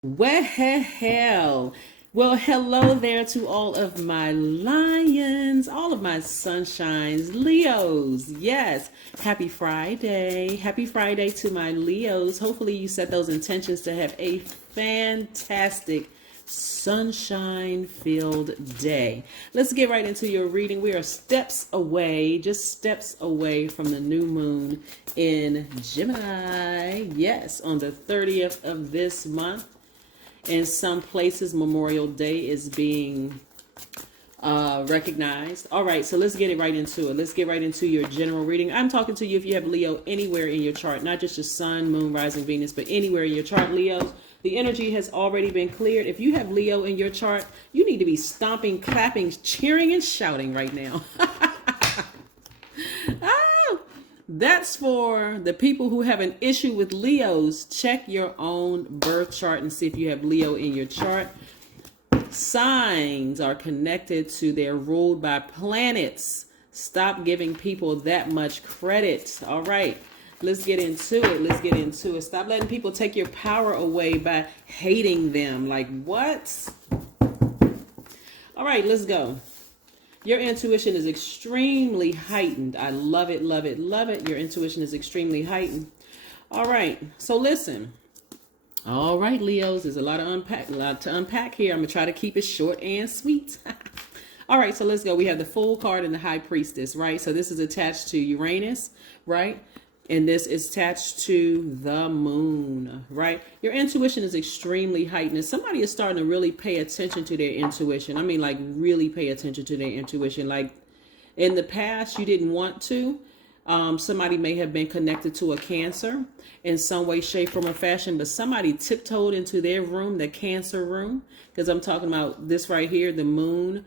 Well, well, hello there to all of my lions, all of my sunshines, Leos. Yes, happy Friday. Happy Friday to my Leos. Hopefully, you set those intentions to have a fantastic sunshine filled day. Let's get right into your reading. We are steps away, just steps away from the new moon in Gemini. Yes, on the 30th of this month. In some places, Memorial Day is being recognized. All right, so let's get it right into it. Let's get right into your general reading. I'm talking to you if you have Leo anywhere in your chart, not just your sun, moon, rising, Venus, but anywhere in your chart, Leos. The energy has already been cleared. If you have Leo in your chart, you need to be stomping, clapping, cheering, and shouting right now. That's for the people who have an issue with Leos. Check your own birth chart and see if you have Leo in your chart. Signs are connected to, they're ruled by planets. Stop giving people that much credit. All right, let's get into it. Let's get into it. Stop letting people take your power away by hating them. Like, what? All right, let's go. Your intuition is extremely heightened. I love it, love it, love it. Your intuition is extremely heightened. All right, so listen. All right, Leos, there's a lot to unpack here. I'm gonna try to keep it short and sweet. All right, so let's go. We have the Fool card and the High Priestess, right? So this is attached to Uranus, right? And this is attached to the moon, right? Your intuition is extremely heightened. Somebody is starting to really pay attention to their intuition. I mean, like really pay attention to their intuition. Like in the past, you didn't want to. Somebody may have been connected to a Cancer in some way, shape, form, or fashion, but somebody tiptoed into their room, the Cancer room, because I'm talking about this right here. The moon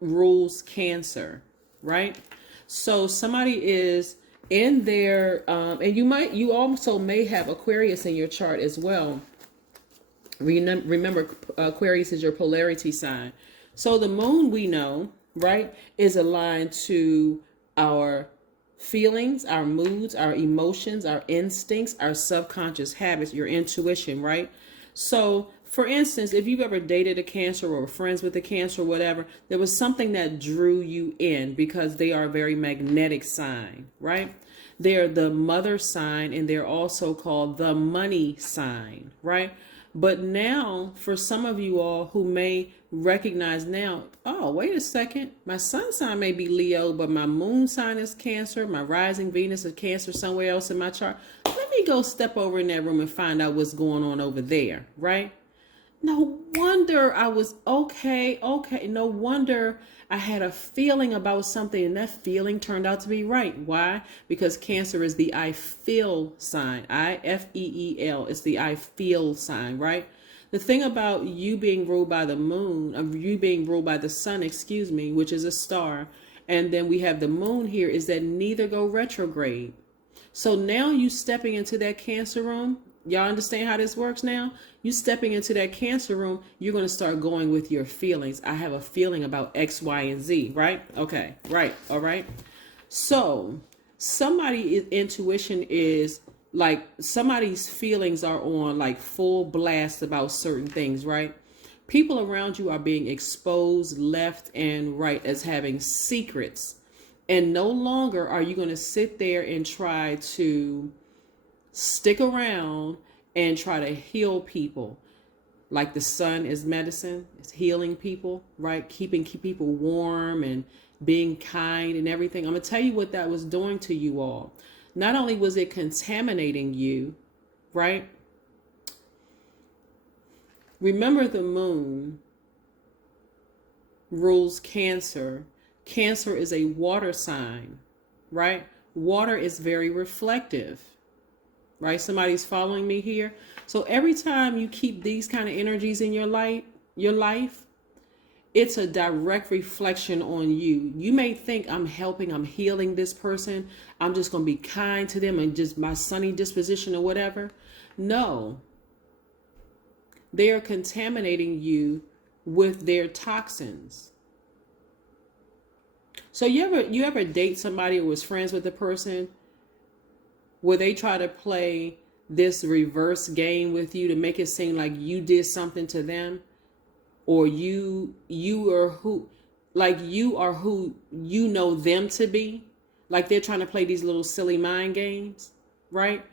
rules Cancer, right? So somebody is in there, and you also may have Aquarius in your chart as well. Remember, Aquarius is your polarity sign. So the moon, we know, right, is aligned to our feelings, our moods, our emotions, our instincts, our subconscious habits, your intuition, right? So for instance, if you've ever dated a Cancer or were friends with a Cancer or whatever, there was something that drew you in because they are a very magnetic sign, right? They're the mother sign, and they're also called the money sign, right? But now, for some of you all who may recognize now, oh, wait a second, my sun sign may be Leo, but my moon sign is Cancer, my rising Venus is Cancer somewhere else in my chart. Let me go step over in that room and find out what's going on over there, right? No wonder I was okay. No wonder I had a feeling about something, and that feeling turned out to be right. Why? Because Cancer is the I feel sign. I-F-E-E-L. It's the I feel sign, right? The thing about you being ruled by the moon, of you being ruled by the sun, excuse me, which is a star, and then we have the moon here, is that neither go retrograde. So now you stepping into that Cancer room. Y'all understand how this works now? You stepping into that Cancer room, you're going to start going with your feelings. I have a feeling about X, Y, and Z, right? Okay, right, all right. So somebody's intuition is like, somebody's feelings are on like full blast about certain things, right? People around you are being exposed left and right as having secrets. And no longer are you going to sit there and try to stick around and try to heal people. Like the sun is medicine, it's healing people, right? Keeping people warm and being kind and everything. I'm going to tell you what that was doing to you all. Not only was it contaminating you, right? Remember, the moon rules Cancer. Cancer is a water sign, right? Water is very reflective. Right? Somebody's following me here. So every time you keep these kind of energies in your life, it's a direct reflection on you. You may think, I'm helping, I'm healing this person, I'm just going to be kind to them and just my sunny disposition or whatever. No. They are contaminating you with their toxins. So you ever date somebody or was friends with a person where they try to play this reverse game with you to make it seem like you did something to them, or you are who, like you are who you know them to be. Like they're trying to play these little silly mind games, right?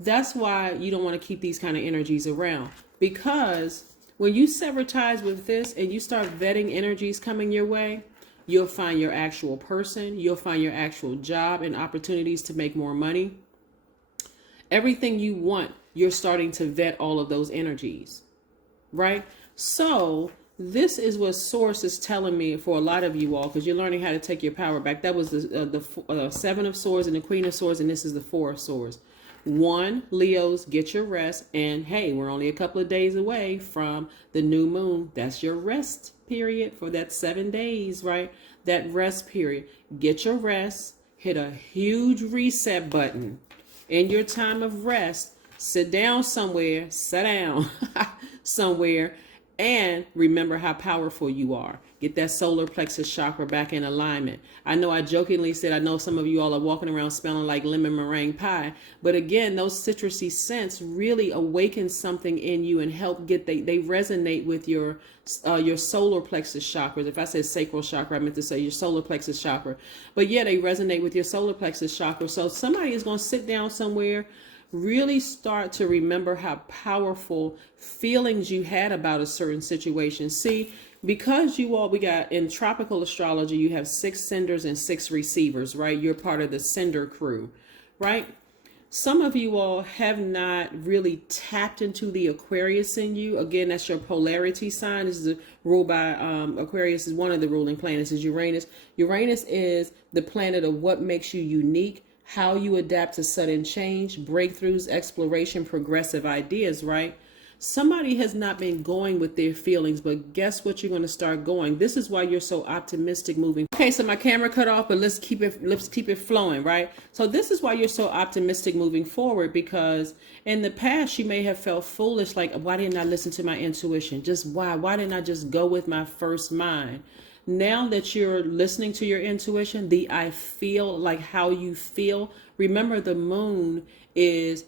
That's why you don't want to keep these kind of energies around, because when you sever ties with this and you start vetting energies coming your way, you'll find your actual person, you'll find your actual job and opportunities to make more money. Everything you want, you're starting to vet all of those energies, right? So this is what Source is telling me for a lot of you all, because you're learning how to take your power back. That was the Seven of Swords and the Queen of Swords, and this is the Four of Swords. One, Leos, get your rest. And hey, we're only a couple of days away from the new moon. That's your rest period for that 7 days, right? That rest period. Get your rest. Hit a huge reset button in your time of rest. Sit down somewhere. Sit down somewhere. And remember how powerful you are. Get that solar plexus chakra back in alignment. I know I jokingly said, I know some of you all are walking around smelling like lemon meringue pie. But again, those citrusy scents really awaken something in you and help get, they resonate with your solar plexus chakras. If I said sacral chakra, I meant to say your solar plexus chakra. But yeah, they resonate with your solar plexus chakra. So somebody is going to sit down somewhere, really start to remember how powerful feelings you had about a certain situation. See, because we got in tropical astrology, you have 6 senders and 6 receivers, right? You're part of the sender crew, right? Some of you all have not really tapped into the Aquarius in you. Again, that's your polarity sign. This is ruled by Aquarius is one of the ruling planets is Uranus. Uranus is the planet of what makes you unique, how you adapt to sudden change, breakthroughs, exploration, progressive ideas, right? Somebody has not been going with their feelings, but guess what? You're going to start going. This is why you're so optimistic moving. Okay, so my camera cut off, but let's keep it flowing, right? So this is why you're so optimistic moving forward, because in the past you may have felt foolish, like, why didn't I listen to my intuition? Just why? Why didn't I just go with my first mind? Now that you're listening to your intuition, I feel, like how you feel. Remember, the moon is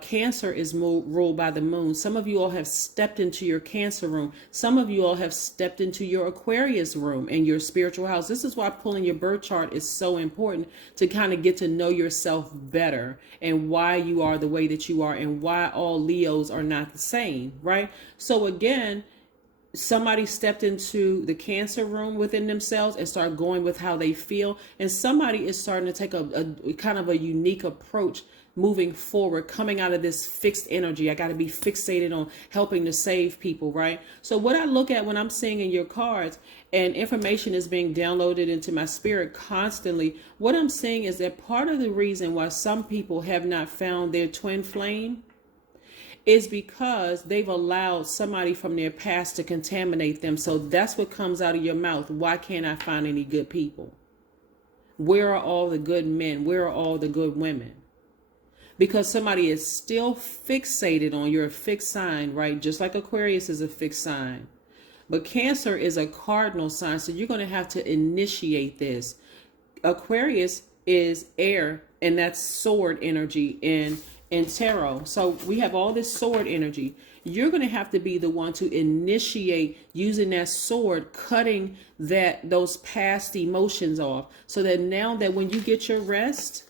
Cancer is ruled by the moon. Some of you all have stepped into your Cancer room. Some of you all have stepped into your Aquarius room and your spiritual house. This is why pulling your birth chart is so important, to kind of get to know yourself better and why you are the way that you are and why all Leos are not the same, right? So again, somebody stepped into the Cancer room within themselves and start going with how they feel. And somebody is starting to take a kind of a unique approach moving forward, coming out of this fixed energy. I got to be fixated on helping to save people, right? So what I look at when I'm seeing in your cards and information is being downloaded into my spirit constantly, what I'm seeing is that part of the reason why some people have not found their twin flame is because they've allowed somebody from their past to contaminate them. So that's what comes out of your mouth. Why can't I find any good people? Where are all the good men? Where are all the good women? Because somebody is still fixated on your fixed sign, right? Just like Aquarius is a fixed sign. But Cancer is a cardinal sign, so you're going to have to initiate this. Aquarius is air, and that's sword energy in tarot. So we have all this sword energy. You're going to have to be the one to initiate using that sword, cutting those past emotions off, so that now that when you get your rest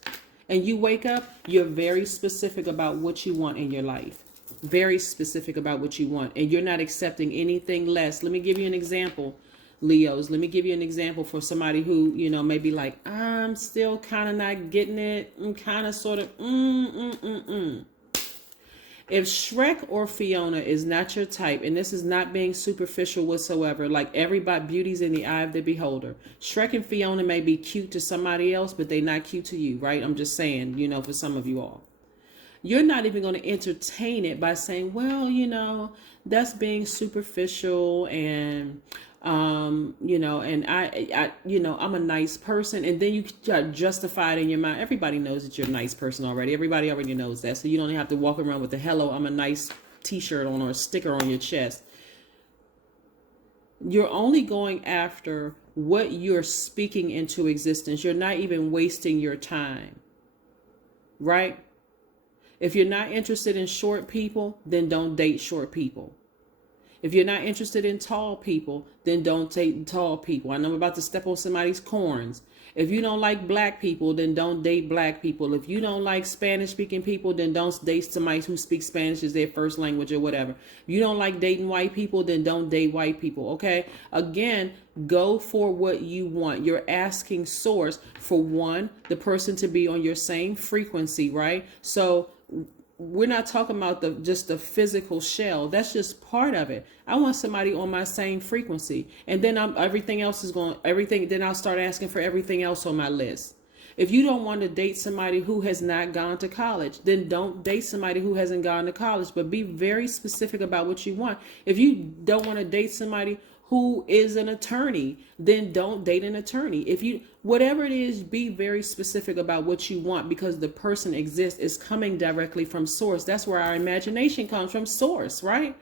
and you wake up, you're very specific about what you want in your life. Very specific about what you want. And you're not accepting anything less. Let me give you an example, Leos. Let me give you an example for somebody who, may be like, I'm still kind of not getting it. I'm kind of sort of, If Shrek or Fiona is not your type, and this is not being superficial whatsoever, like everybody, beauty's in the eye of the beholder. Shrek and Fiona may be cute to somebody else, but they're not cute to you, right? I'm just saying, for some of you all. You're not even going to entertain it by saying, well, that's being superficial and and I I'm a nice person, and then you justify it in your mind. Everybody knows that you're a nice person already. Everybody already knows that, so you don't have to walk around with the "Hello, I'm a nice" t-shirt on or a sticker on your chest. You're only going after what you're speaking into existence. You're not even wasting your time, right? If you're not interested in short people, then don't date short people. If you're not interested in tall people, then don't date tall people. I know I'm about to step on somebody's corns. If you don't like black people, then don't date black people. If you don't like Spanish speaking people, then don't date somebody who speaks Spanish as their first language or whatever. If you don't like dating white people, then don't date white people. Okay. Again, go for what you want. You're asking source for one, the person to be on your same frequency, right? So we're not talking about just the physical shell. That's just part of it. I want somebody on my same frequency, and then everything else is going, everything. Then I'll start asking for everything else on my list. If you don't want to date somebody who has not gone to college, then don't date somebody who hasn't gone to college, but be very specific about what you want. If you don't want to date somebody who is an attorney, then don't date an attorney. If you, whatever it is, be very specific about what you want, because the person exists is coming directly from source. That's where our imagination comes from, source, right?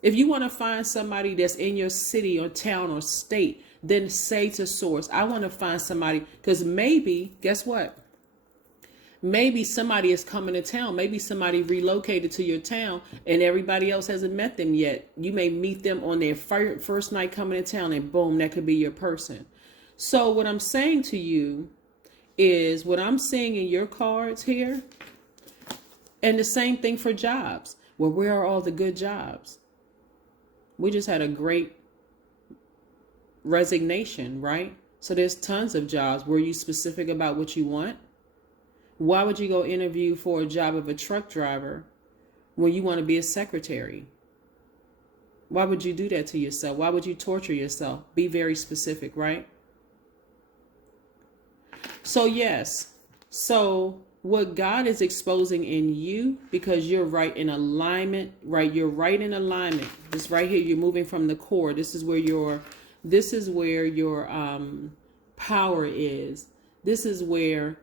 If you want to find somebody that's in your city or town or state, then say to source, I want to find somebody, because maybe, guess what? Maybe somebody is coming to town. Maybe somebody relocated to your town and everybody else hasn't met them yet. You may meet them on their first night coming to town, and boom, that could be your person. So what I'm saying to you is what I'm seeing in your cards here, and the same thing for jobs. Well, where are all the good jobs? We just had a great resignation, right? So there's tons of jobs. Were you specific about what you want? Why would you go interview for a job of a truck driver when you want to be a secretary? Why would you do that to yourself? Why would you torture yourself? Be very specific, right? So yes. So what God is exposing in you, because you're right in alignment, right? You're right in alignment. This right here, you're moving from the core. This is where your power is. This is where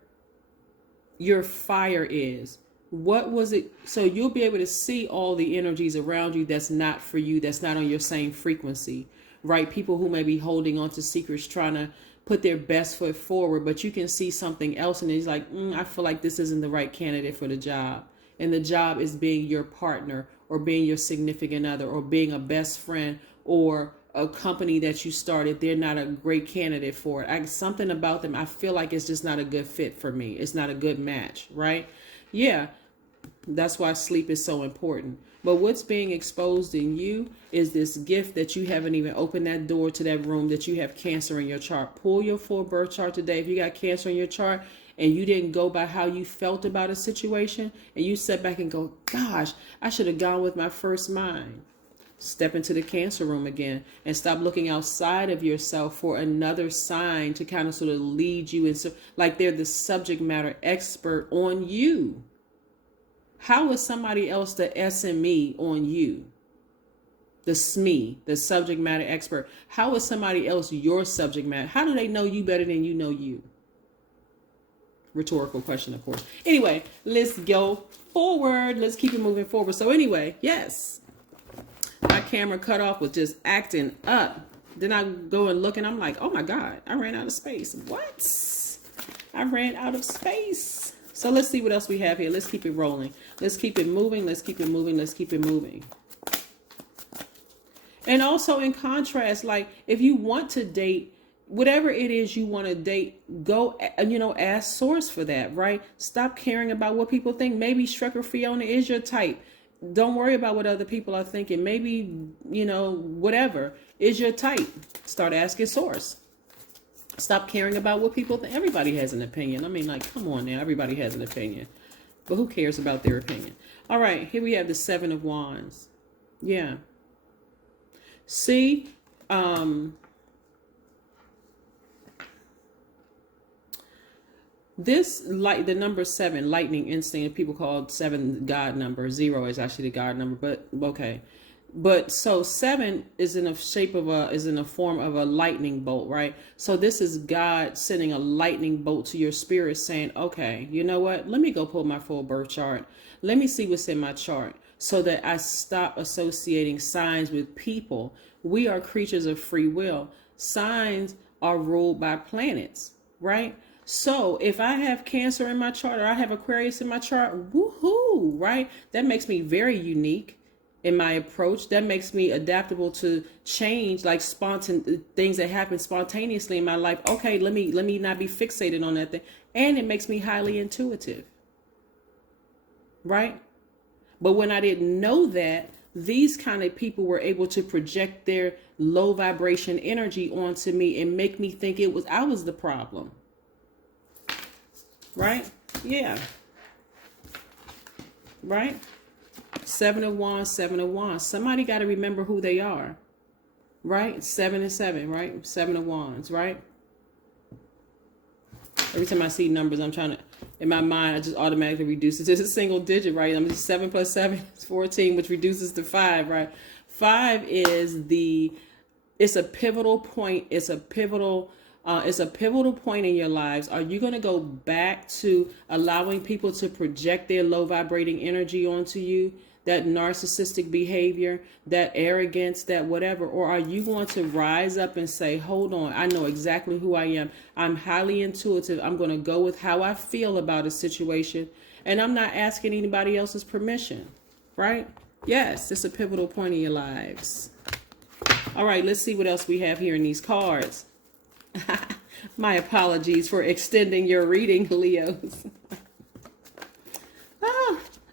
your fire is. What was it? So you'll be able to see all the energies around you that's not for you, that's not on your same frequency, right? People who may be holding on to secrets, trying to put their best foot forward, but you can see something else and it's like, I feel like this isn't the right candidate for the job. And the job is being your partner, or being your significant other, or being a best friend, or a company that you started. They're not a great candidate for it. Something about them, I feel like it's just not a good fit for me. It's not a good match, right? Yeah, that's why sleep is so important. But what's being exposed in you is this gift that you haven't even opened that door to that room, that you have Cancer in your chart. Pull your full birth chart today. If you got Cancer in your chart and you didn't go by how you felt about a situation, and you sit back and go, gosh, I should have gone with my first mind. Step into the Cancer room again and stop looking outside of yourself for another sign to kind of sort of lead you into, like they're the subject matter expert on you. How is somebody else the SME on you? The SME, the subject matter expert. How is somebody else your subject matter? How do they know you better than you know you? Rhetorical question, of course. Anyway, let's go forward. Let's keep it moving forward. So anyway, yes. My camera cut off was just acting up. Then I go and look and I'm like, oh my God, I ran out of space. What? I ran out of space. So let's see what else we have here. Let's keep it rolling. Let's keep it moving. Let's keep it moving. Let's keep it moving. And also in contrast, like if you want to date, whatever it is you want to date, go, ask source for that, right? Stop caring about what people think. Maybe Shrek or Fiona is your type. Don't worry about what other people are thinking. Maybe, whatever is your type. Start asking source. Stop caring about what people think. Everybody has an opinion. I mean, like, come on now. Everybody has an opinion. But who cares about their opinion? All right. Here we have the 7 of Wands. Yeah. See, this, like the number 7, lightning instinct, people call 7 God number. 0 is actually the God number, but okay. But so 7 is in a shape of is in a form of a lightning bolt, right? So this is God sending a lightning bolt to your spirit saying, okay, you know what? Let me go pull my full birth chart. Let me see what's in my chart so that I stop associating signs with people. We are creatures of free will. Signs are ruled by planets, right? So if I have Cancer in my chart or I have Aquarius in my chart, woohoo, right? That makes me very unique in my approach. That makes me adaptable to change, like things that happen spontaneously in my life. Okay, let me not be fixated on that thing. And it makes me highly intuitive, right? But when I didn't know that, these kind of people were able to project their low vibration energy onto me and make me think I was the problem. Right? Yeah. Right? Seven of Wands, Seven of Wands. Somebody got to remember who they are. Right? 7 and 7, right? Seven of Wands, right? Every time I see numbers, I'm trying to, in my mind, I just automatically reduce it to a single digit, right? I'm just 7 plus 7 is 14, which reduces to 5, right? 5 is it's a pivotal point. It's a pivotal point in your lives. Are you going to go back to allowing people to project their low vibrating energy onto you? That narcissistic behavior, that arrogance, that whatever? Or are you going to rise up and say, hold on, I know exactly who I am. I'm highly intuitive. I'm going to go with how I feel about a situation. And I'm not asking anybody else's permission, right? Yes, it's a pivotal point in your lives. All right, let's see what else we have here in these cards. My apologies for extending your reading, Leos.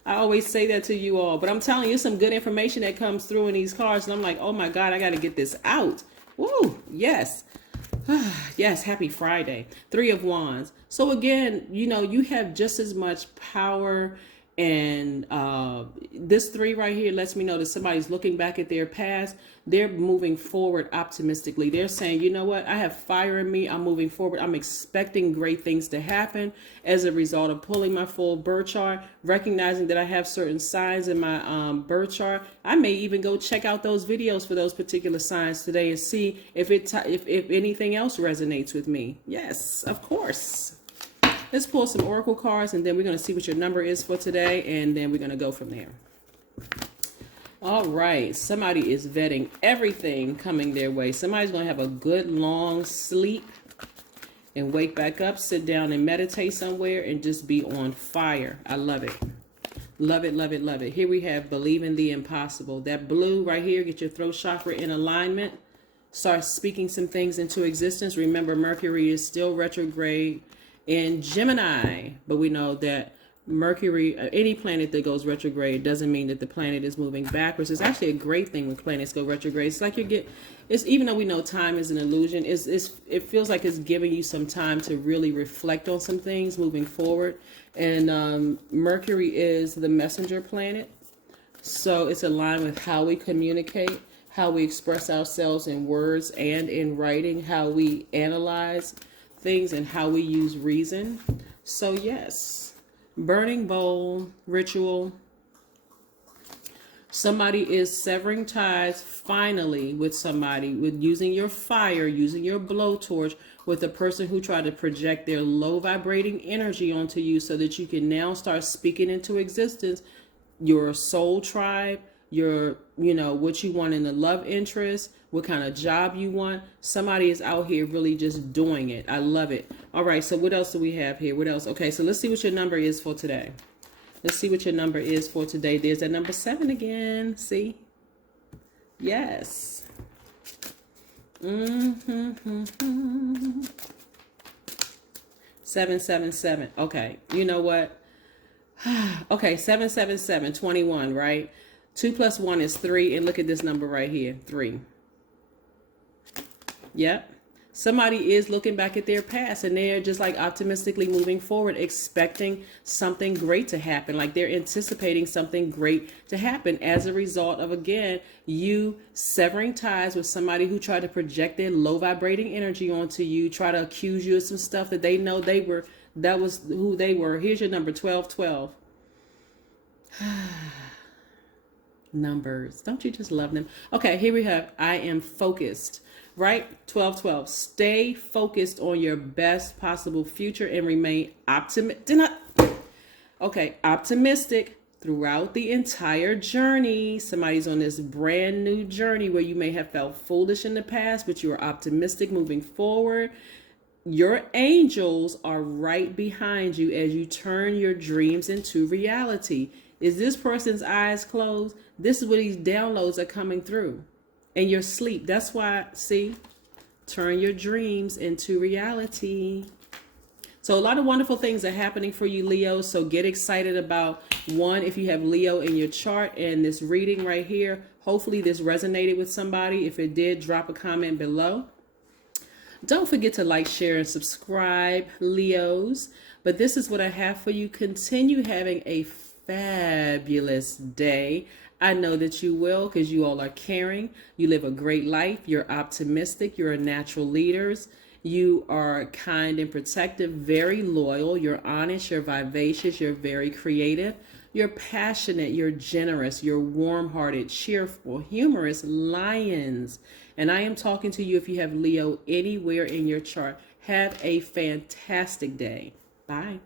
I always say that to you all, but I'm telling you some good information that comes through in these cards. And I'm like, oh my God, I got to get this out. Woo, yes. Yes, happy Friday. 3 of Wands. So again, you have just as much power. And this 3 right here lets me know that somebody's looking back at their past. They're moving forward optimistically. They're saying, you know what? I have fire in me. I'm moving forward. I'm expecting great things to happen as a result of pulling my full birth chart, recognizing that I have certain signs in my birth chart. I may even go check out those videos for those particular signs today and see if anything else resonates with me. Yes, of course. Let's pull some oracle cards, and then we're going to see what your number is for today, and then we're going to go from there. All right. Somebody is vetting everything coming their way. Somebody's going to have a good long sleep and wake back up, sit down and meditate somewhere and just be on fire. I love it. Love it, love it, love it. Here we have believe in the impossible. That blue right here, get your throat chakra in alignment. Start speaking some things into existence. Remember, Mercury is still retrograde in Gemini, but we know that Mercury, any planet that goes retrograde doesn't mean that the planet is moving backwards. It's actually a great thing when planets go retrograde. It's like even though we know time is an illusion, it feels like it's giving you some time to really reflect on some things moving forward. And Mercury is the messenger planet, so it's aligned with how we communicate, how we express ourselves in words and in writing, how we analyze things, and how we use reason. So yes. Burning bowl ritual. Somebody is severing ties finally with somebody, with using your fire, using your blowtorch with a person who tried to project their low vibrating energy onto you so that you can now start speaking into existence your soul tribe, your, what you want in the love interest, what kind of job you want. Somebody is out here really just doing it. I love it. All right, so what else do we have here? What else? Okay, so let's see what your number is for today. Let's see what your number is for today. There's that number 7 again. See? Yes. 777. Okay, you know what? Okay, 777, 21, right? 2 plus 1 is 3, and look at this number right here, 3. Yep. Somebody is looking back at their past, and they're just like optimistically moving forward, expecting something great to happen. Like they're anticipating something great to happen as a result of, again, you severing ties with somebody who tried to project their low vibrating energy onto you, try to accuse you of some stuff that they know that was who they were. Here's your number, 1212. Numbers. Don't you just love them? Okay, here we have I am focused. Right? 1212. Stay focused on your best possible future and remain optimistic throughout the entire journey. Somebody's on this brand new journey where you may have felt foolish in the past, but you are optimistic moving forward. your angels are right behind you as you turn your dreams into reality. Is this person's eyes closed? This is where these downloads are coming through in your sleep. That's why, see, turn your dreams into reality. So a lot of wonderful things are happening for you, Leo. So get excited about, one, if you have Leo in your chart, and this reading right here. Hopefully this resonated with somebody. If it did, drop a comment below. Don't forget to like, share, and subscribe, Leos. But this is what I have for you. Continue having a fabulous day. I know that you will, because you all are caring. You live a great life. You're optimistic. You're natural leaders. You are kind and protective, very loyal. You're honest. You're vivacious. You're very creative. You're passionate. You're generous. You're warm-hearted, cheerful, humorous, lions. And I am talking to you if you have Leo anywhere in your chart. Have a fantastic day. Bye.